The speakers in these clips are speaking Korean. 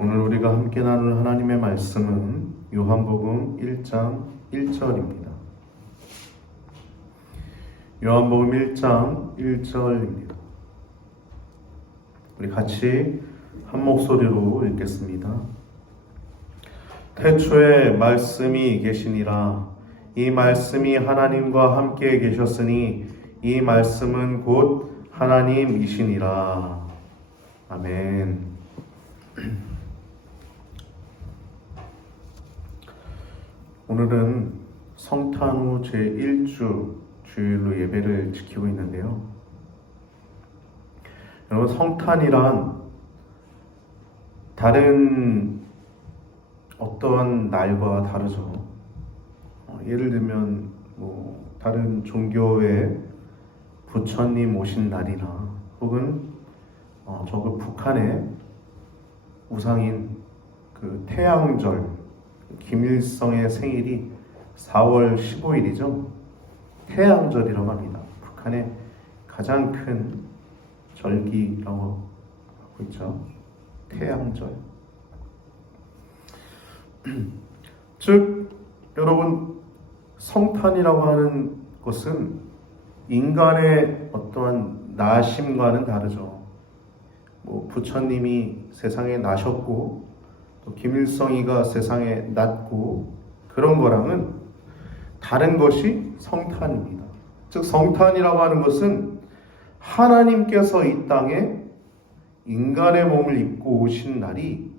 오늘 우리가 함께 나눌 하나님의 말씀은 요한복음 1장 1절입니다. 요한복음 1장 1절입니다. 우리 같이 한 목소리로 읽겠습니다. 태초에 말씀이 계시니라. 이 말씀이 하나님과 함께 계셨으니 이 말씀은 곧 하나님이시니라. 아멘. 오늘은 성탄 후 제1주 주일로 예배를 지키고 있는데요. 여러분, 성탄이란 다른 어떠한 날과 다르죠. 예를 들면 다른 종교의 부처님 오신 날이나 혹은 저거 북한의 우상인 그 태양절, 김일성의 생일이 4월 15일이죠. 태양절이라고 합니다. 북한의 가장 큰 절기라고 하고 있죠. 태양절. 즉, 여러분, 성탄이라고 하는 것은 인간의 어떠한 나심과는 다르죠. 부처님이 세상에 나셨고 또 김일성이가 세상에 났고 그런 거랑은 다른 것이 성탄입니다. 즉, 성탄이라고 하는 것은 하나님께서 이 땅에 인간의 몸을 입고 오신 날이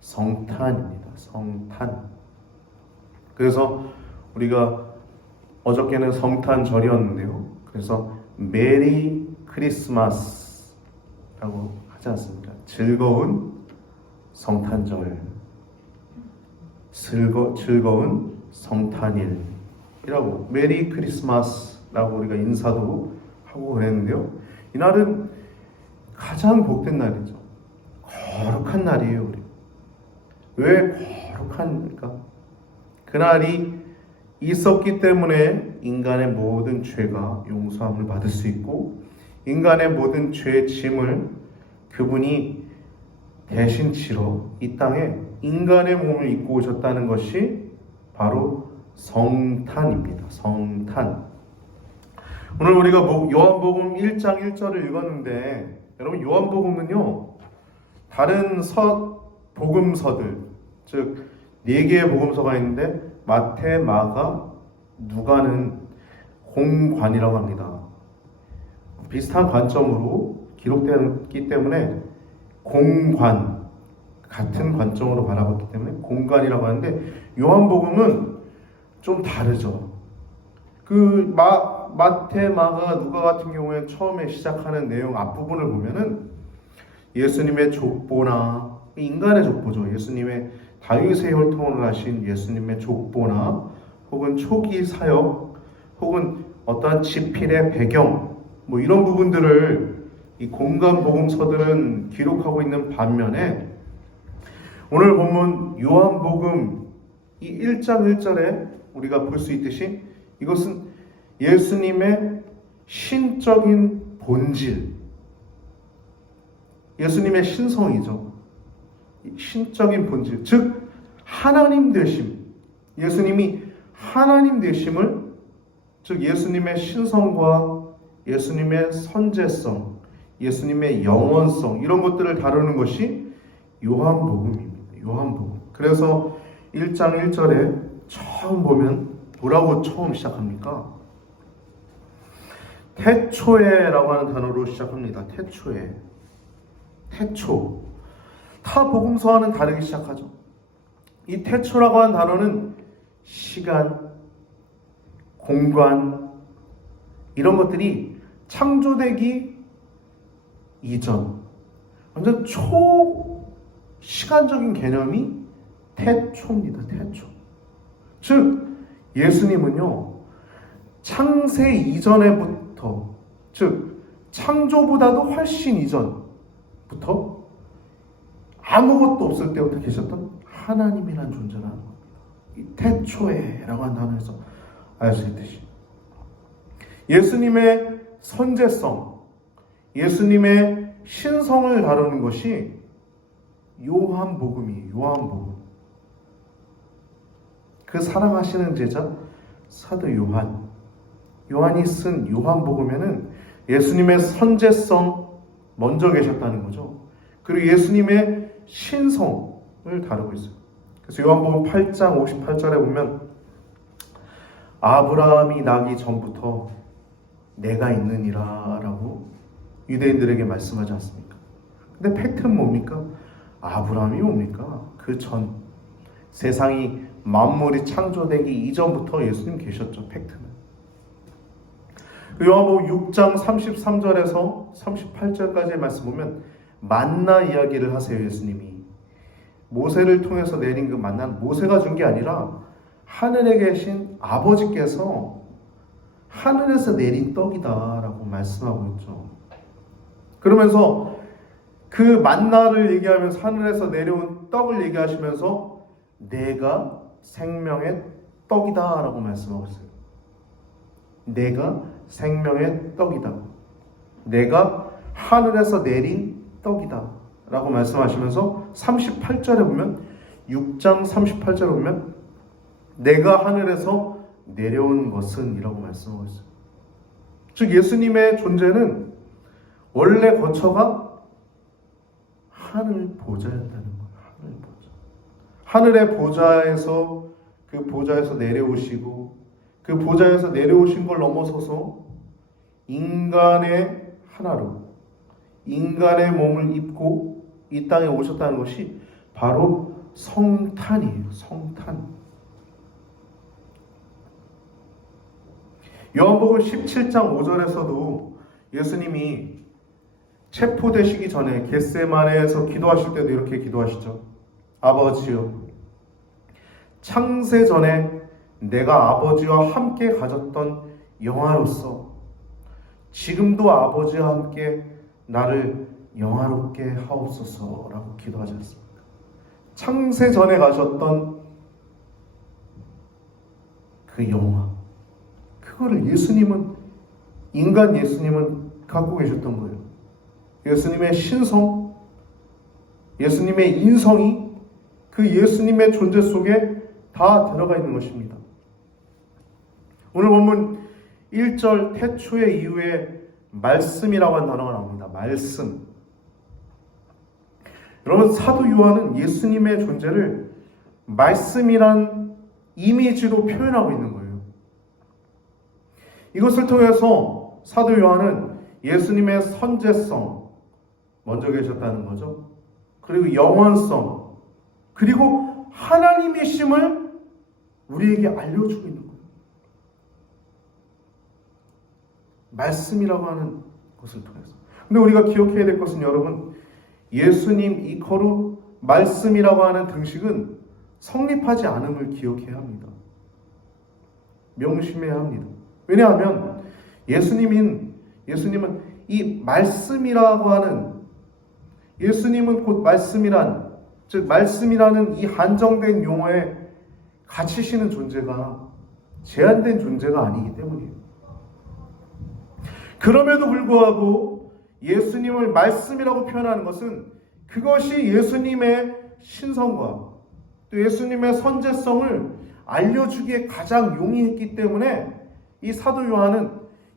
성탄입니다. 성탄. 그래서 우리가 어저께는 성탄절이었는데요. 그래서 메리 크리스마스라고 하지 않습니까? 즐거운 성탄절, 즐거운 성탄일이라고 메리 크리스마스라고 우리가 인사도 하고 그랬는데요. 이날은 가장 복된 날이죠. 거룩한 날이에요. 우리. 왜 거룩합니까? 그날이 있었기 때문에 인간의 모든 죄가 용서함을 받을 수 있고 인간의 모든 죄의 짐을 그분이 대신 지러 이 땅에 인간의 몸을 입고 오셨다는 것이 바로 성탄입니다. 성탄. 오늘 우리가 요한복음 1장 1절을 읽었는데 여러분, 요한복음은요 다른 복음서들, 즉 4개의 복음서가 있는데 마태, 마가, 누가는 공관이라고 합니다. 비슷한 관점으로 기록되었기 때문에 공관, 같은 관점으로 바라봤기 때문에 공관이라고 하는데 요한복음은 좀 다르죠. 마태, 마가, 누가 같은 경우에 처음에 시작하는 내용 앞부분을 보면은 예수님의 족보나 인간의 족보죠. 예수님의 다윗의 혈통을 하신 예수님의 족보나 혹은 초기 사역 혹은 어떠한 지필의 배경 이런 부분들을 이 공간 복음서들은 기록하고 있는 반면에 오늘 본문 요한복음 이 1장 1절에 우리가 볼 수 있듯이 이것은 예수님의 신적인 본질, 예수님의 신성이죠. 신적인 본질, 즉 하나님 되심, 예수님이 하나님 되심을, 즉 예수님의 신성과 예수님의 선제성, 예수님의 영원성, 이런 것들을 다루는 것이 요한복음입니다. 요한복음. 그래서 1장 1절에 처음 보면 뭐라고 처음 시작합니까? 태초에라고 하는 단어로 시작합니다. 태초에. 태초. 타 복음서와는 다르게 시작하죠. 이 태초라고 하는 단어는 시간, 공간, 이런 것들이 창조되기 이전, 완전 초시간적인 개념이 태초입니다. 태초. 즉 예수님은요 창세 이전에부터, 즉 창조보다도 훨씬 이전부터 아무것도 없을 때부터 계셨던 하나님이라는 존재라는 겁니다. 이 태초에라고 하는 단어에서 알 수 있듯이 예수님의 선제성, 예수님의 신성을 다루는 것이 요한복음이에요. 요한복음. 그 사랑하시는 제자 사도 요한이 쓴 요한복음에는 예수님의 선제성 먼저 계셨다는 거죠. 그리고 예수님의 신성을 다루고 있어요. 그래서 요한복음 8장 58절에 보면 아브라함이 나기 전부터 내가 있느니라 라고 유대인들에게 말씀하지 않습니까? 근데 팩트는 뭡니까? 아브라함이 뭡니까? 그 전 세상이 만물이 창조되기 이전부터 예수님 계셨죠. 팩트는. 요한복음 6장 33절에서 38절까지의 말씀 보면 만나 이야기를 하세요. 예수님이 모세를 통해서 내린 그 만나는 모세가 준 게 아니라 하늘에 계신 아버지께서 하늘에서 내린 떡이다라고 말씀하고 있죠. 그러면서 그 만나를 얘기하면서 하늘에서 내려온 떡을 얘기하시면서 내가 생명의 떡이다라고 말씀하고 있어요. 내가 생명의 떡이다. 내가 하늘에서 내린 떡이다 라고 말씀하시면서 38절에 보면 6장 38절에 보면 내가 하늘에서 내려온 것은 이라고 말씀하고 있어요. 즉 예수님의 존재는 원래 거처가 하늘 보좌였다는 거예요. 하늘 보좌. 하늘의 보좌에서 그 보좌에서 내려오시고 그 보좌에서 내려오신 걸 넘어서서 인간의 하나로 인간의 몸을 입고 이 땅에 오셨다는 것이 바로 성탄이에요. 성탄. 요한복음 17장 5절에서도 예수님이 체포되시기 전에 겟세마네에서 기도하실 때도 이렇게 기도하시죠. 아버지여, 창세 전에 내가 아버지와 함께 가졌던 영화로서 지금도 아버지와 함께 나를 영화롭게 하옵소서라고 기도하지 않습니까? 창세 전에 가셨던 그 영화, 그거를 인간 예수님은 갖고 계셨던 거예요. 예수님의 신성, 예수님의 인성이 그 예수님의 존재 속에 다 들어가 있는 것입니다. 오늘 본문 1절 태초의 이후에 말씀이라고 하는 단어가 나옵니다. 말씀. 여러분, 사도 요한은 예수님의 존재를 말씀이란 이미지로 표현하고 있는 거예요. 이것을 통해서 사도 요한은 예수님의 선제성 먼저 계셨다는 거죠. 그리고 영원성, 그리고 하나님이심을 우리에게 알려주고 있는 거예요. 말씀이라고 하는 것을 통해서. 근데 우리가 기억해야 될 것은 여러분, 예수님 이커루 말씀이라고 하는 등식은 성립하지 않음을 기억해야 합니다. 명심해야 합니다. 왜냐하면 예수님은 이 말씀이라고 하는, 예수님은 곧 말씀이란, 즉 말씀이라는 이 한정된 용어에 갇히시는 존재가 제한된 존재가 아니기 때문이에요. 그럼에도 불구하고 예수님을 말씀이라고 표현하는 것은 그것이 예수님의 신성과 또 예수님의 선제성을 알려주기에 가장 용이했기 때문에 이 사도 요한은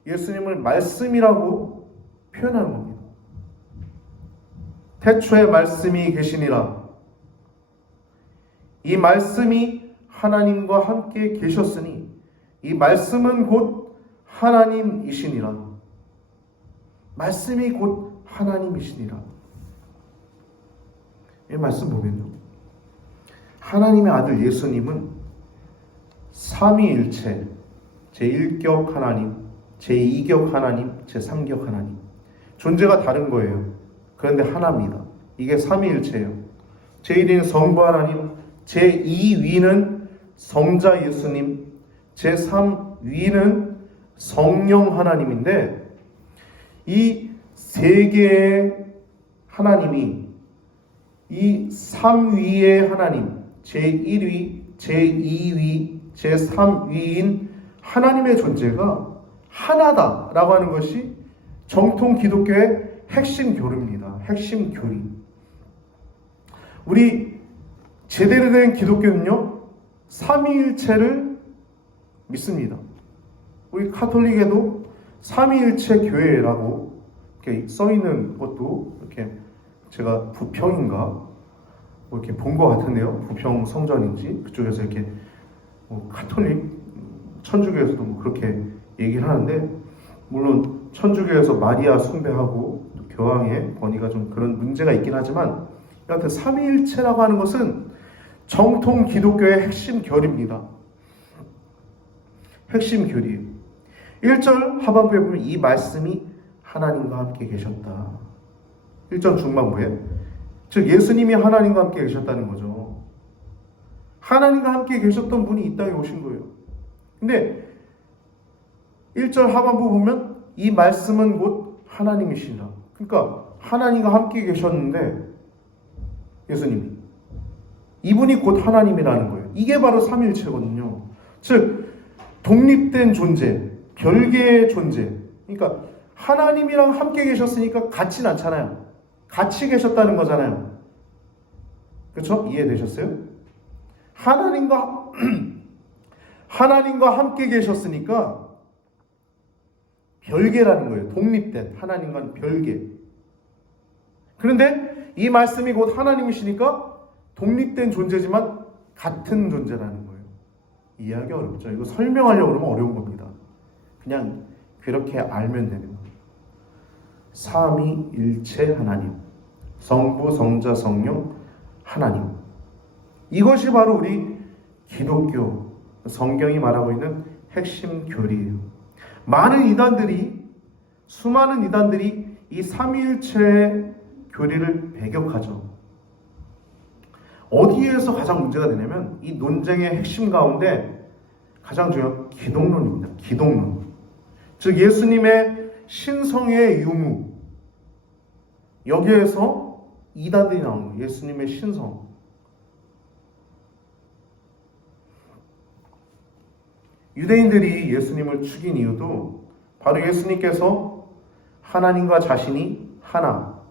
예수님을 말씀이라고 표현하는 겁니다. 태초에 말씀이 계시니라. 이 말씀이 하나님과 함께 계셨으니 이 말씀은 곧 하나님이시니라. 말씀이 곧 하나님이시니라. 이 말씀 보면요, 하나님의 아들 예수님은 삼위일체, 제1격 하나님, 제2격 하나님, 제3격 하나님, 존재가 다른 거예요. 그런데 하나입니다. 이게 삼위일체예요. 제1위는 성부 하나님, 제2위는 성자 예수님, 제3위는 성령 하나님인데, 이 세 개의 하나님이 이 3위의 하나님, 제1위, 제2위, 제3위인 하나님의 존재가 하나다라고 하는 것이 정통 기독교의 핵심 교리입니다. 핵심 교리. 우리 제대로 된 기독교는요, 삼위일체를 믿습니다. 우리 카톨릭에도 삼위일체 교회라고 이렇게 써 있는 것도 이렇게 제가 부평인가 뭐 이렇게 본 것 같은데요. 부평 성전인지 그쪽에서 이렇게 뭐 카톨릭 천주교에서도 뭐 그렇게 얘기를 하는데, 물론 천주교에서 마리아 숭배하고 교황의 권위가 좀 그런 문제가 있긴 하지만, 여하튼 삼위일체라고 하는 것은 정통 기독교의 핵심 결입니다. 핵심 결이에요. 1절 하반부에 보면 이 말씀이 하나님과 함께 계셨다. 1절 중반부에, 즉 예수님이 하나님과 함께 계셨다는 거죠. 하나님과 함께 계셨던 분이 이 땅에 오신 거예요. 근데 1절 하반부 보면 이 말씀은 곧 하나님이시라. 그러니까 하나님과 함께 계셨는데, 예수님이 이분이 곧 하나님이라는 거예요. 이게 바로 삼위일체거든요. 즉 독립된 존재, 별개의 존재. 그러니까 하나님이랑 함께 계셨으니까 같진 않잖아요. 같이 계셨다는 거잖아요. 그렇죠? 이해되셨어요? 하나님과 함께 계셨으니까 별개라는 거예요. 독립된, 하나님과는 별개. 그런데 이 말씀이 곧 하나님이시니까 독립된 존재지만 같은 존재라는 거예요. 이해하기 어렵죠? 이거 설명하려고 그러면 어려운 겁니다. 그냥 그렇게 알면 되는 거예요. 삼위일체 하나님, 성부, 성자, 성령 하나님. 이것이 바로 우리 기독교, 성경이 말하고 있는 핵심 교리예요. 수많은 이단들이 이 삼위일체의 교리를 배격하죠. 어디에서 가장 문제가 되냐면 이 논쟁의 핵심 가운데 가장 중요한 기독론입니다. 기독론. 즉 예수님의 신성의 유무, 여기에서 이단들이 나오는 거예요. 예수님의 신성. 유대인들이 예수님을 죽인 이유도 바로 예수님께서 하나님과 자신이 하나,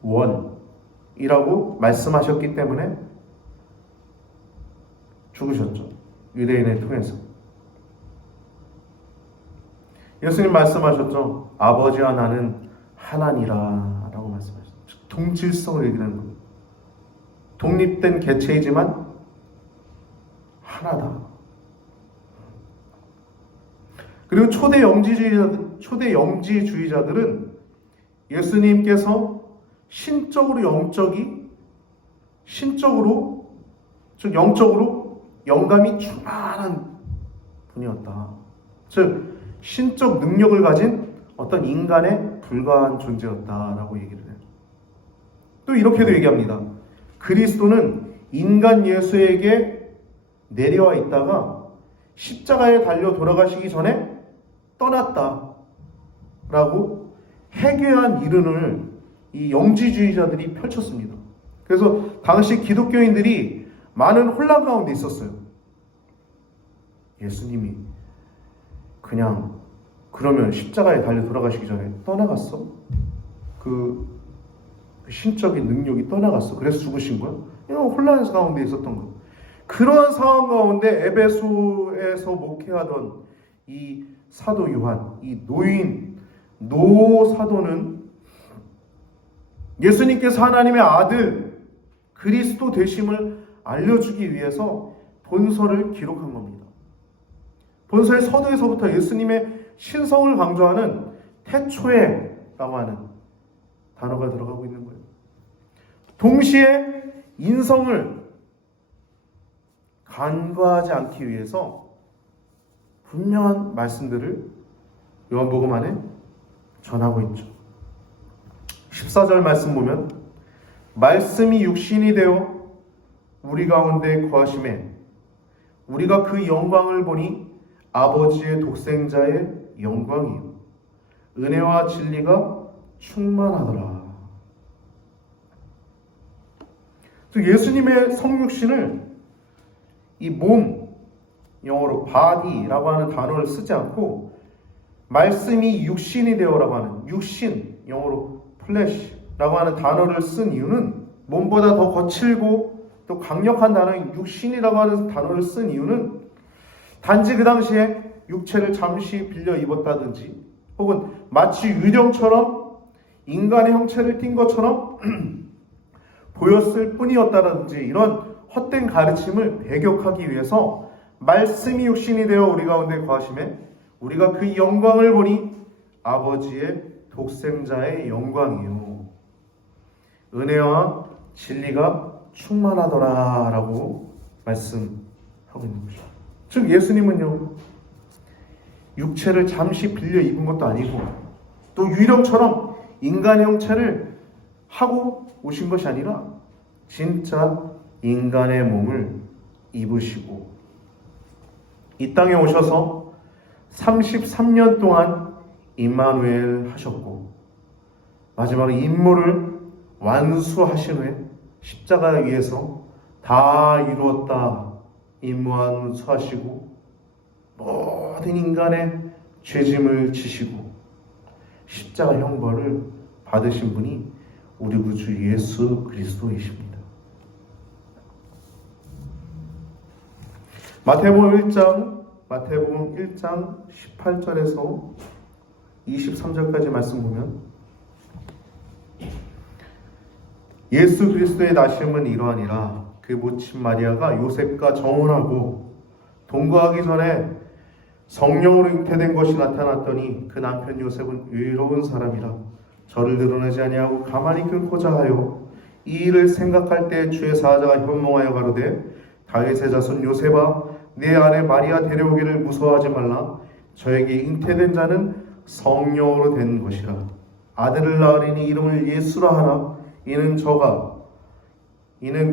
원이라고 말씀하셨기 때문에 죽으셨죠. 유대인을 통해서. 예수님 말씀하셨죠. 아버지와 나는 하나니라 라고 말씀하셨죠. 동질성을 얘기하는 거예요. 독립된 개체이지만 하나다. 그리고 초대 영지주의자들은 예수님께서 영적으로 영감이 충만한 분이었다. 즉 신적 능력을 가진 어떤 인간에 불과한 존재였다라고 얘기를 해요. 또 이렇게도 얘기합니다. 그리스도는 인간 예수에게 내려와 있다가 십자가에 달려 돌아가시기 전에 떠났다라고 해괴한 이론을 이 영지주의자들이 펼쳤습니다. 그래서 당시 기독교인들이 많은 혼란 가운데 있었어요. 예수님이 그냥 그러면 십자가에 달려 돌아가시기 전에 떠나갔어? 그 신적인 능력이 떠나갔어? 그래서 죽으신 거야? 이런 혼란 가운데 있었던 거예요. 그러한 상황 가운데 에베소에서 목회하던 이 사도 요한, 이 노 사도는 예수님께서 하나님의 아들 그리스도 되심을 알려주기 위해서 본서를 기록한 겁니다. 본서의 서두에서부터 예수님의 신성을 강조하는 태초에라고 하는 단어가 들어가고 있는 거예요. 동시에 인성을 간과하지 않기 위해서 분명한 말씀들을 요한복음 안에 전하고 있죠. 14절 말씀 보면 말씀이 육신이 되어 우리 가운데 거하심에 우리가 그 영광을 보니 아버지의 독생자의 영광이요 은혜와 진리가 충만하더라. 예수님의 성육신을 이 몸, 영어로 body라고 하는 단어를 쓰지 않고 말씀이 육신이 되어라고 하는 육신, 영어로 flesh라고 하는 단어를 쓴 이유는 몸보다 더 거칠고 또 강력한 단어인 육신이라고 하는 단어를 쓴 이유는 단지 그 당시에 육체를 잠시 빌려 입었다든지 혹은 마치 유령처럼 인간의 형체를 띈 것처럼 보였을 뿐이었다든지 이런 헛된 가르침을 배격하기 위해서 말씀이 육신이 되어 우리 가운데 거하심에 우리가 그 영광을 보니 아버지의 독생자의 영광이요 은혜와 진리가 충만하더라 라고 말씀하고 있는 거죠. 즉 예수님은요 육체를 잠시 빌려 입은 것도 아니고 또 유령처럼 인간의 형체를 하고 오신 것이 아니라 진짜 인간의 몸을 입으시고 이 땅에 오셔서 33년 동안 임마누엘 하셨고 마지막으로 임무를 완수하신 후에 십자가 위에서 다 이루었다 임무 완수하시고 모든 인간의 죄짐을 지시고 십자가 형벌을 받으신 분이 우리 구주 예수 그리스도이십니다. 마태복음 1장 18절에서 23절까지 말씀 보면 예수 그리스도의 나심은 이러하니라. 그 모친 마리아가 요셉과 정혼하고 동거하기 전에 성령으로 잉태된 것이 나타났더니 그 남편 요셉은 의로운 사람이라 저를 드러내지 아니하고 가만히 끊고자 하여 이 일을 생각할 때 주의 사자가 현몽하여 가로되 다윗의 자손 요셉아 내 아내 마리아 데려오기를 무서워하지 말라. 저에게 잉태된 자는 성령으로 된 것이라. 아들을 낳으리니 이름을 예수라 하라. 이는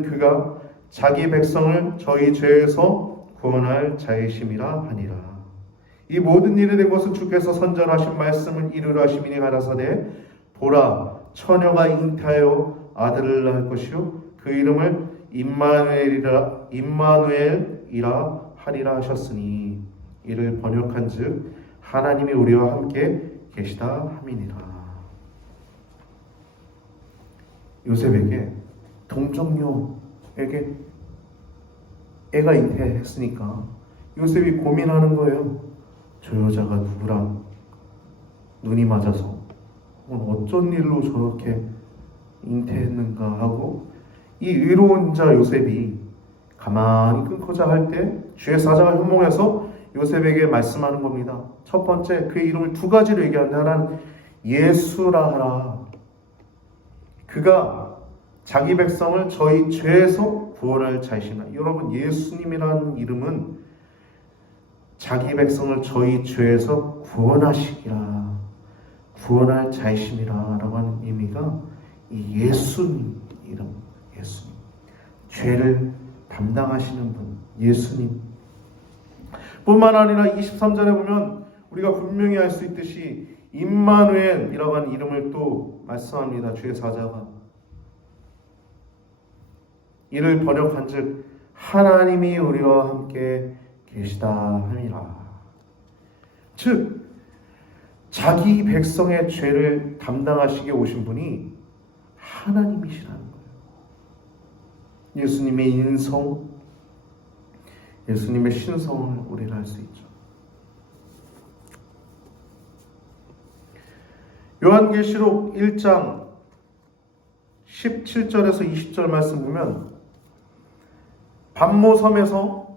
그가 자기 백성을 저희 죄에서 구원할 자이심이라 하니라. 이 모든 일에 된 것은 주께서 선전하신 말씀을 이루려 하심이니 가라사대 보라 처녀가 잉태하여 아들을 낳을 것이요 그 이름을 임마누엘이라 하리라 하셨으니 이를 번역한즉 하나님이 우리와 함께 계시다 함이니라. 요셉에게 동정녀에게 애가 잉태했으니까 요셉이 고민하는 거예요. 저 여자가 누구랑 눈이 맞아서 어쩐 일로 저렇게 잉태했는가 하고 이 의로운 자 요셉이 가만히 끊고자 할 때 주의 사자가 현몽해서 요셉에게 말씀하는 겁니다. 첫 번째 그의 이름을 두 가지로 얘기하는데 하나는 예수라 하라. 그가 자기 백성을 저희 죄에서 구원할 자이시나. 여러분 예수님이라는 이름은 자기 백성을 저희 죄에서 구원하시기라 구원할 자이심이라 라고 하는 의미가 이 예수님 이름 예수님 죄를 담당하시는 분 예수님 뿐만 아니라 23절에 보면 우리가 분명히 알 수 있듯이 임마누엘이라고 하는 이름을 또 말씀합니다. 주의 사자가 이를 번역한즉 하나님이 우리와 함께 계시다 함이라. 즉 자기 백성의 죄를 담당하시게 오신 분이 하나님이시라는 거예요. 예수님의 인성, 예수님의 신성을 우리는 알 수 있죠. 요한계시록 1장 17절에서 20절 말씀 보면 반모섬에서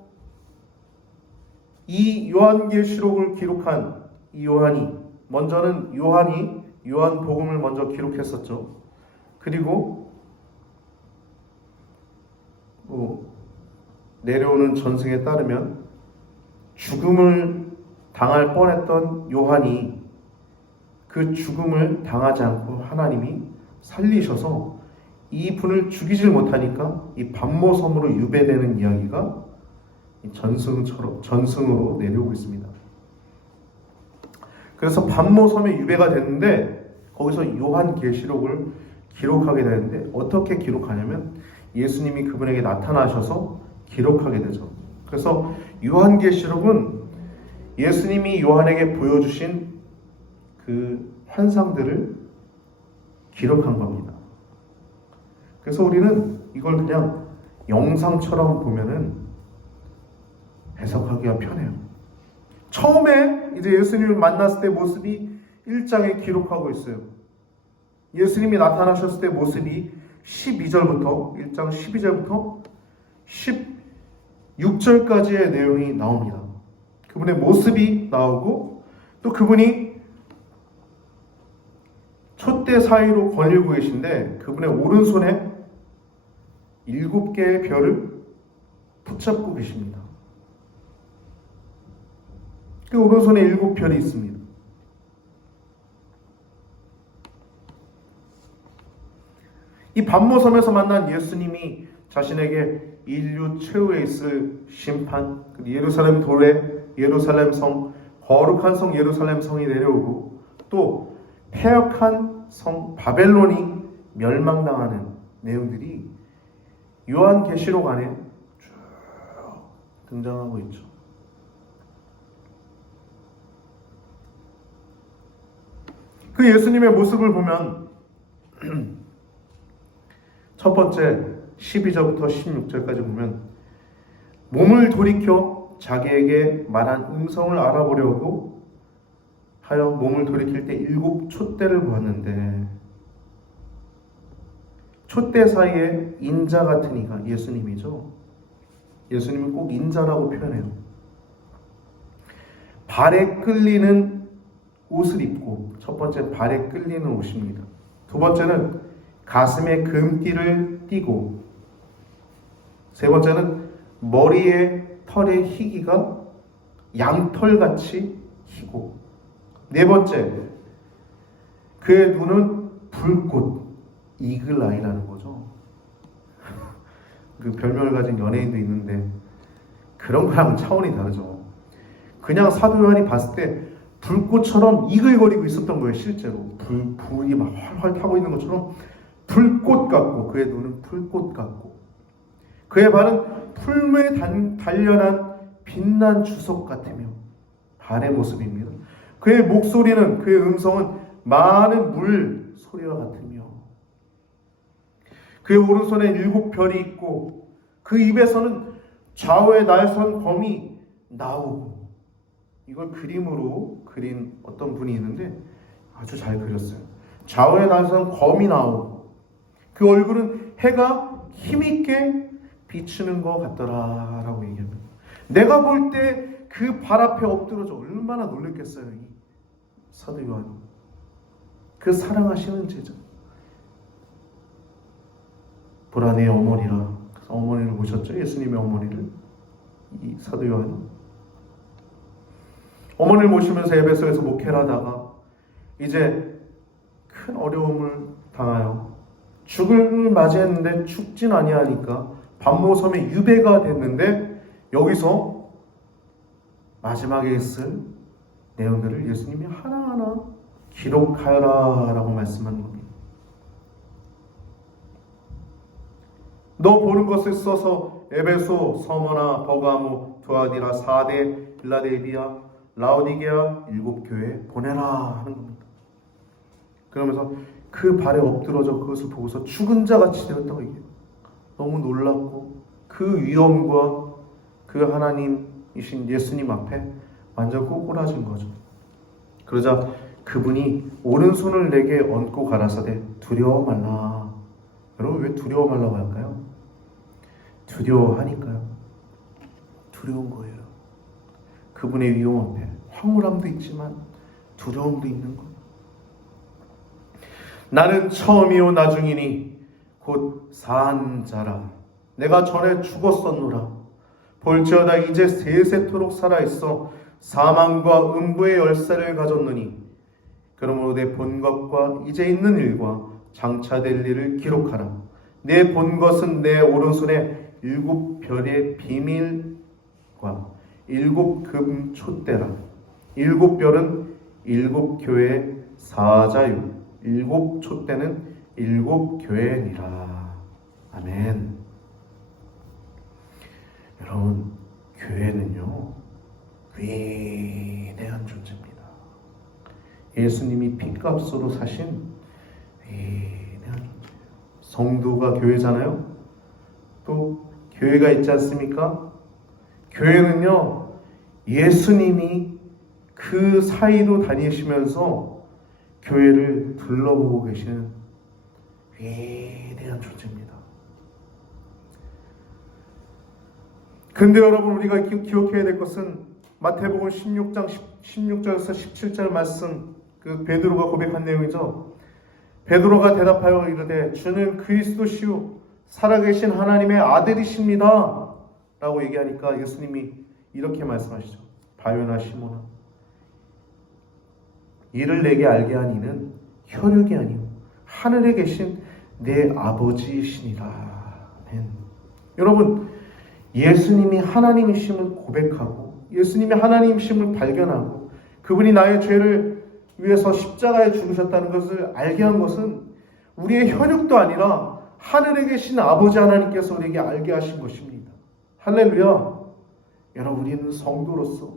이 요한계시록을 기록한 이 요한이 먼저는 요한복음을 먼저 기록했었죠. 그리고 내려오는 전승에 따르면 죽음을 당할 뻔했던 요한이 그 죽음을 당하지 않고 하나님이 살리셔서 이 분을 죽이질 못하니까 이 반모섬으로 유배되는 이야기가 전승으로 내려오고 있습니다. 그래서 반모섬에 유배가 됐는데 거기서 요한계시록을 기록하게 되는데 어떻게 기록하냐면 예수님이 그분에게 나타나셔서 기록하게 되죠. 그래서 요한계시록은 예수님이 요한에게 보여주신 그 환상들을 기록한 겁니다. 그래서 우리는 이걸 그냥 영상처럼 보면은 해석하기가 편해요. 처음에 이제 예수님을 만났을 때 모습이 1장에 기록하고 있어요. 예수님이 나타나셨을 때 모습이 12절부터 1장 12절부터 16절까지의 내용이 나옵니다. 그분의 모습이 나오고 또 그분이 촛대 사이로 걸리고 계신데 그분의 오른손에 7개의 별을 붙잡고 계십니다. 그 오른손에 7별이 있습니다. 이 반모섬에서 만난 예수님이 자신에게 인류 최후에 있을 심판, 예루살렘 도래, 예루살렘 성, 거룩한 성 예루살렘 성이 내려오고 또 패역한 성 바벨론이 멸망당하는 내용들이 요한계시록 안에 쭉 등장하고 있죠. 그 예수님의 모습을 보면 첫 번째 12절부터 16절까지 보면 몸을 돌이켜 자기에게 말한 음성을 알아보려고 하여 몸을 돌이킬 때 7 촛대를 보았는데 촛대 사이에 인자 같은 이가 예수님이죠. 예수님은 꼭 인자라고 표현해요. 발에 끌리는 옷을 입고, 첫 번째 발에 끌리는 옷입니다. 두 번째는 가슴에 금띠를 띠고, 세 번째는 머리에 털의 희기가 양털같이 희고, 네 번째 그의 눈은 불꽃, 이글 아이라는 거죠. 그 별명을 가진 연예인도 있는데 그런 거랑은 차원이 다르죠. 그냥 사도 요한이 봤을 때 불꽃처럼 이글거리고 있었던 거예요. 실제로 불이 막 활활 타고 있는 것처럼 불꽃 같고, 그의 눈은 불꽃 같고, 그의 발은 풀무에 단련한 빛난 주석 같으며, 발의 모습입니다. 그의 목소리는, 그의 음성은 많은 물 소리와 같으며, 그의 오른손에 7별이 있고 그 입에서는 좌우에 날선 검이 나오고, 이걸 그림으로 그린 어떤 분이 있는데 아주 잘 그렸어요. 좌우에 날선 검이 나오고 그 얼굴은 해가 힘있게 비추는 것 같더라라고 얘기합니다. 내가 볼 때 그 발 앞에 엎드려져 얼마나 놀랬겠어요, 이 사도 요한이. 그 사랑하시는 제자, 보라 내 어머니라. 어머니를 보셨죠? 예수님의 어머니를, 이 사도 요한이. 어머니를 모시면서 에베소에서 목회를 하다가 이제 큰 어려움을 당하여 죽을 맞이했는데 죽진 아니하니까 반모섬에 유배가 됐는데, 여기서 마지막에 있을 내용들을 예수님이 하나하나 기록하여라 라고 말씀하는 겁니다. 너 보는 것을 써서 에베소, 서머나, 버가모, 두아디라, 사데, 빌라델비아, 라오디게아 7교회에 보내라 하는 겁니다. 그러면서 그 발에 엎드러져 그것을 보고서 죽은 자 같이 되었다고 얘기해요. 너무 놀랍고 그 위엄과 그 하나님이신 예수님 앞에 완전 꼬꾸라진 거죠. 그러자 그분이 오른손을 내게 얹고 가라사대 두려워 말라. 여러분, 왜 두려워 말라고 할까요? 두려워하니까요. 두려운 거예요. 그분의 위엄 앞에 황홀함도 있지만 두려움도 있는 거예요. 나는 처음이요 나중이니 곧 사한 자라. 내가 전에 죽었었노라. 볼지어다 이제 세세토록 살아있어 사망과 음부의 열쇠를 가졌느니, 그러므로 내 본 것과 이제 있는 일과 장차 될 일을 기록하라. 내 본 것은 내 오른손에 7별의 비밀과 7금 촛대라. 7별은 7교회의 사자유, 7 촛대는 7교회니라. 아멘. 여러분, 교회는요 위대한 존재입니다. 예수님이 핏값으로 사신 위대한 존재예요. 성도가 교회잖아요. 또 교회가 있지 않습니까? 교회는요, 예수님이 그 사이로 다니시면서 교회를 둘러보고 계시는 위대한 존재입니다. 근데 여러분, 우리가 기억해야 될 것은 마태복음 16장 16절에서 17절 말씀, 그 베드로가 고백한 내용이죠. 베드로가 대답하여 이르되 주는 그리스도시요 살아계신 하나님의 아들이십니다 라고 얘기하니까 예수님이 이렇게 말씀하시죠. 바요나 시몬아, 이를 내게 알게 한 이는 혈육이 아니요 하늘에 계신 내 아버지이시니라. 아멘. 여러분, 예수님이 하나님이심을 고백하고 예수님이 하나님이심을 발견하고 그분이 나의 죄를 위해서 십자가에 죽으셨다는 것을 알게 한 것은 우리의 혈육도 아니라 하늘에 계신 아버지 하나님께서 우리에게 알게 하신 것입니다. 할렐루야. 여러분, 우리는 성도로서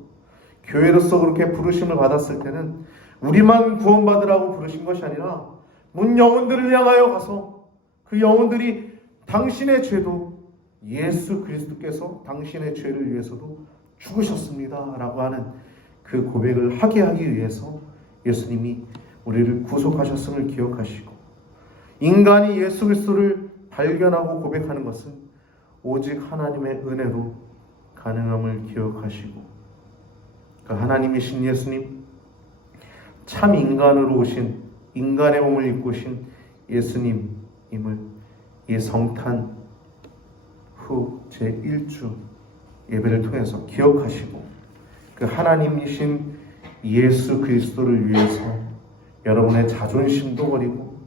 교회로서 그렇게 부르심을 받았을 때는 우리만 구원받으라고 부르신 것이 아니라 문 영혼들을 향하여 가서 그 영혼들이 당신의 죄도 예수 그리스도께서 당신의 죄를 위해서도 죽으셨습니다 라고 하는 그 고백을 하게 하기 위해서 예수님이 우리를 구속하셨음을 기억하시고, 인간이 예수 그리스도를 발견하고 고백하는 것은 오직 하나님의 은혜로 가능함을 기억하시고, 그 하나님이신 예수님, 참 인간으로 오신, 인간의 몸을 입고 오신 예수님임을 이 성탄 후 제1주 예배를 통해서 기억하시고, 그 하나님이신 예수 그리스도를 위해서 여러분의 자존심도 버리고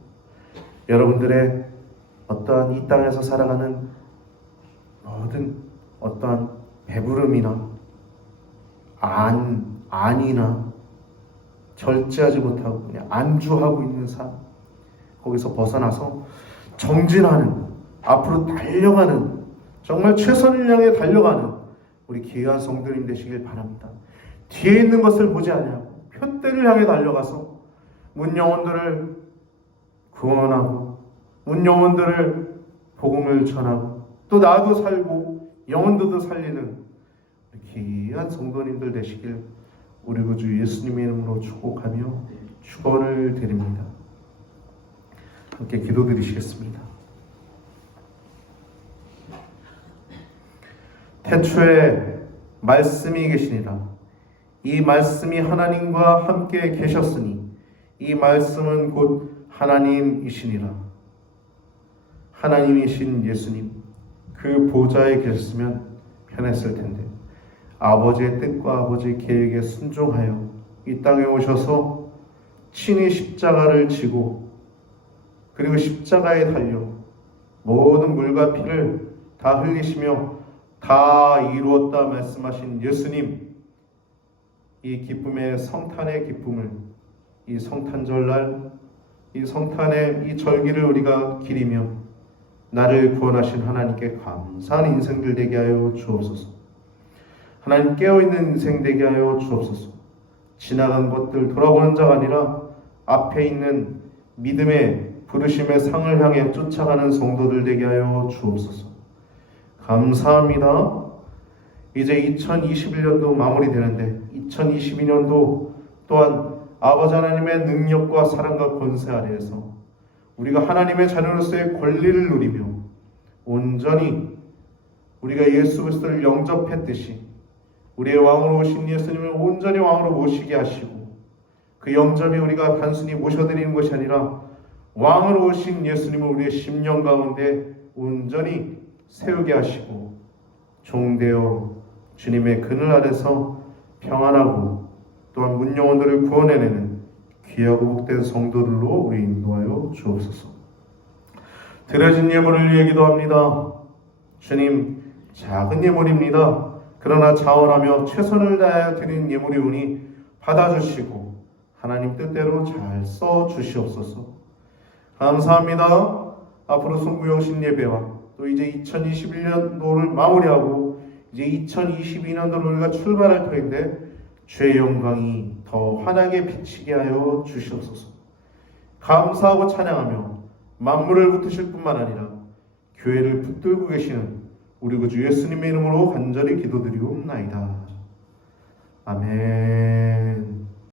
여러분들의 어떠한 이 땅에서 살아가는 모든 어떠한 배부름이나 안이나 절제하지 못하고 그냥 안주하고 있는 삶, 거기서 벗어나서 정진하는, 앞으로 달려가는, 정말 최선을 향해 달려가는 우리 귀한 성도님 되시길 바랍니다. 뒤에 있는 것을 보지 아니하고 표대를 향해 달려가서 문 영혼들을 구원하고 문 영혼들을 복음을 전하고 또 나도 살고 영혼들도 살리는 귀한 성도님들 되시길 우리 구주 예수님의 이름으로 축복하며 축원을 드립니다. 함께 기도드리시겠습니다. 태초에 말씀이 계시니라. 이 말씀이 하나님과 함께 계셨으니 이 말씀은 곧 하나님이시니라. 하나님이신 예수님, 그 보좌에 계셨으면 편했을 텐데 아버지의 뜻과 아버지의 계획에 순종하여 이 땅에 오셔서 친히 십자가를 지고 그리고 십자가에 달려 모든 물과 피를 다 흘리시며 다 이루었다 말씀하신 예수님, 이 기쁨의 성탄의 기쁨을, 이 성탄절날 이 성탄의 이 절기를 우리가 기리며 나를 구원하신 하나님께 감사한 인생들 되게 하여 주옵소서. 하나님, 깨어있는 인생 되게 하여 주옵소서. 지나간 것들 돌아보는 자가 아니라 앞에 있는 믿음의 부르심의 상을 향해 쫓아가는 성도들 되게 하여 주옵소서. 감사합니다. 이제 2021년도 마무리되는데 2022년도 또한 아버지 하나님의 능력과 사랑과 권세 아래에서 우리가 하나님의 자녀로서의 권리를 누리며 온전히 우리가 예수 그리스도를 영접했듯이 우리의 왕으로 오신 예수님을 온전히 왕으로 모시게 하시고, 그 영접이 우리가 단순히 모셔드리는 것이 아니라 왕으로 오신 예수님을 우리의 심령 가운데 온전히 세우게 하시고 종되어 주님의 그늘 아래서 평안하고 또한 문 영혼들을 구원해내는 귀하고 복된 성도들로 우리 인도하여 주옵소서. 드려진 예물을 위해 기도합니다. 주님, 작은 예물입니다. 그러나 자원하며 최선을 다하여 드린 예물이오니 받아주시고 하나님 뜻대로 잘 써주시옵소서. 감사합니다. 앞으로 송구영신 예배와 또 이제 2021년도를 마무리하고 이제 2022년도로 우리가 출발할 터인데 주의 영광이 더 환하게 비치게 하여 주시옵소서. 감사하고 찬양하며 만물을 붙드실 뿐만 아니라 교회를 붙들고 계시는 우리 구주 예수님의 이름으로 간절히 기도드리옵나이다. 아멘.